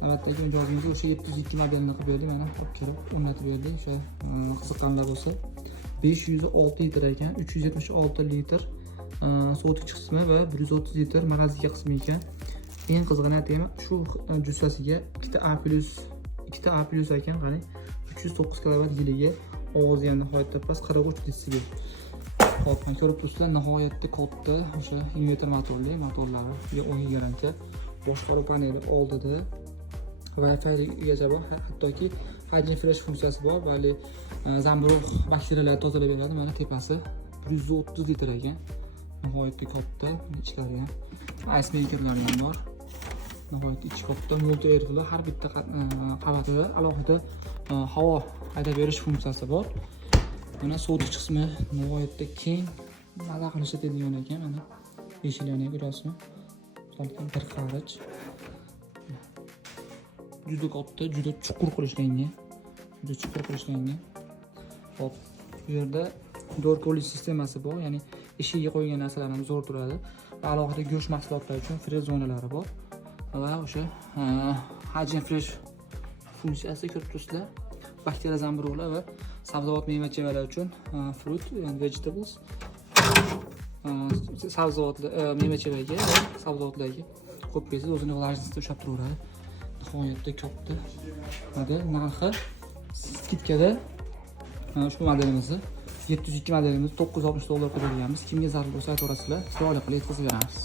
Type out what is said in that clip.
Navbatdagi mijozimizga o'sha 702 modelni qilib berdik, mana olib kelib o'rnatib berdik. O'sha qiziqqanlar bo'lsa 506 litr ekan, 376 litr sotuvchi qismi va 130 litr magazin qismi ekan. Eng qizig'ini aytayman, shu jussasiga ikkita A+ ekan, qarang. 309 kW yiliga, ovozi ham nihoyatda past, 43 detsibel. Hop, ko'rib turibsizlar, nihoyatda katta o'sha inverter motorlari, o'yin garantiya, boshqaruv paneli oldida, Wi-Fi gacha bor, hattoki Hygiene Fresh funksiyasi bor, vali zamburug' bakteriyalarni tozalab beradi. Mana tepasi 130 litr ekan. Nihoyatda katta, ichlari ham ice makerlari ham bor. Nihoyatda ichi katta, multi airflow, har bitta qavatida alohida havo haydab berish funksiyasi bor. Mana sotuvchi qismi nihoyatda keng, maza qilishga tegadigan ekan. Mana eshiklarni ko'rasizmi? Salkam bir qarich. Juda katta, juda chuqur qilishlangan. Hop, bu yerda door polish sistemasi bor, ya'ni eshigiga qo'ygan narsalarni zo'r turadi. Va alohida go'sht mahsulotlari uchun fresh zonalari bor. Va o'sha Hygiene Fresh funksiyasi ko'rib turibsizlar. Bakteriya zamburug'lar va sabzavot meva-chevalar uchun fruit and vegetables. Sabzavotlar meva-chevaga va sabzavotlarga qo'yib bersangiz o'zini vlajностьda ushlab turaveradi. Nihoyatda katta model. Narxi skidkada ushbu modelimizni 702 modelimizni $960 qo'yganmiz. Kimga zarur bo'lsa aytaverasizlar, chiroyli qilib yetkazib beramiz.